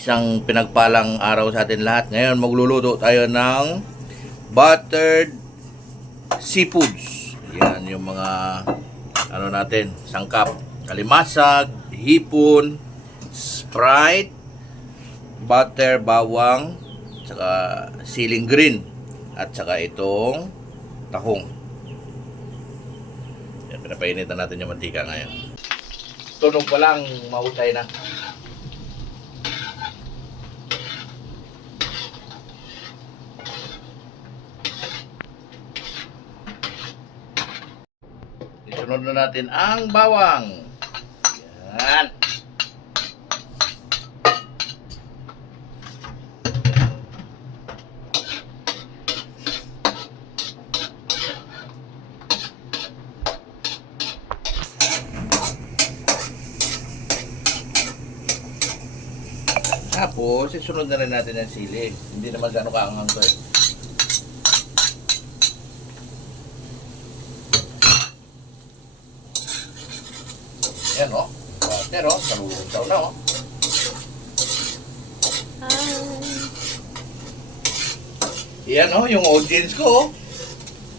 Isang pinagpalang araw sa atin lahat. Ngayon magluluto tayo ng buttered seafoods. Yan yung mga natin, sangkap. Kalimasag, hipon, Sprite, butter, bawang, saka siling green, at saka itong tahong. Yan, pinapainitan natin yung mantika ngayon. Tunog pa lang, mahusay na. Isunod na natin ang bawang. Yan. Tapos, isunod na rin natin ang sili. Hindi naman gano'ng kaanghang to eh. Yan o. Butter o. Naluluntaw na o. Yan o, yung audience ko o.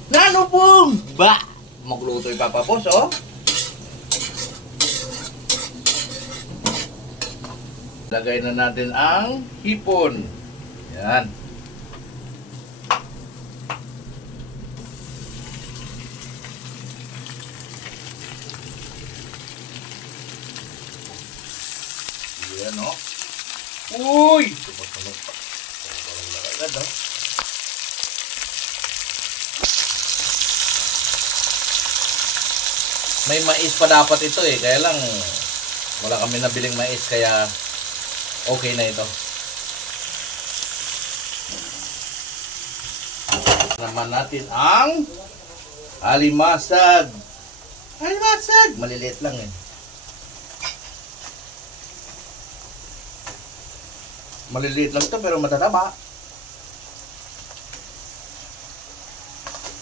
Nano pong! Ba! Magluto yung Papa Boss o. Lagay na natin ang hipon. Yan. Yan o. Uy! Tumak-tumak pa. Agad o. May mais pa dapat ito eh. Kaya lang wala kami nabiling mais kaya okay na ito. Naman natin ang alimasag. Alimasag! Maliliit lang eh. Maliliit lang ito pero matataba.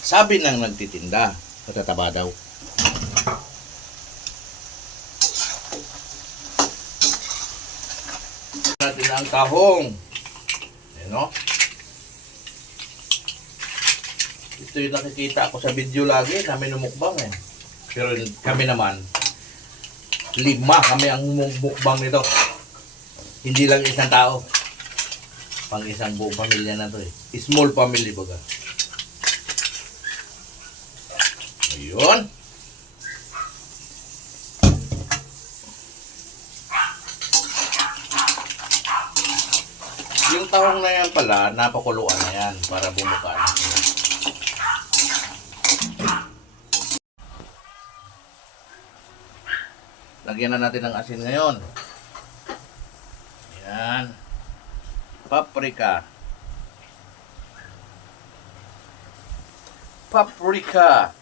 Sabi ng nagtitinda, matataba daw. Natin ang tahong. Ayan o. Ito yung nakikita ko sa video lagi na minumukbang eh. Pero kami naman, 5 kami ang mukbang nito. Hindi lang isang tao. Pang isang buong pamilya na to eh. Small family baga. Ayun. Yung tahong na yan pala, napakuluan na yan para bumuka na. Lagyan na natin ng asin ngayon. Yan. Paprika. Paprika.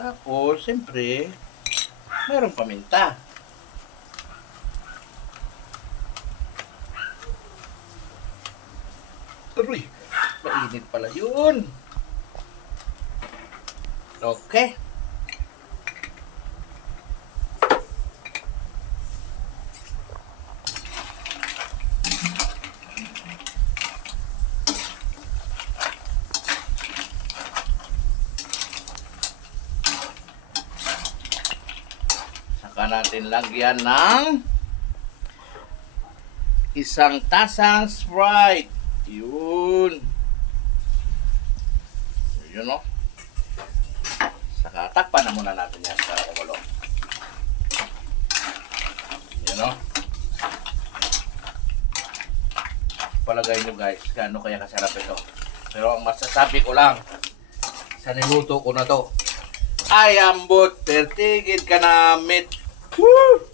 Tapos, siyempre, mayroong paminta. Uy, mainit pala yun. Okay. Saka natin lagyan ng isang tasang Sprite. Yun. Yun o. Saka takpan na muna natin yan para kumulo. Yun o. Palagay nyo guys, gaano kaya kasarap ito. Pero ang masasabi ko lang, sa niluto ko na to, ay ambot, pertigid ka na, mit. Woo!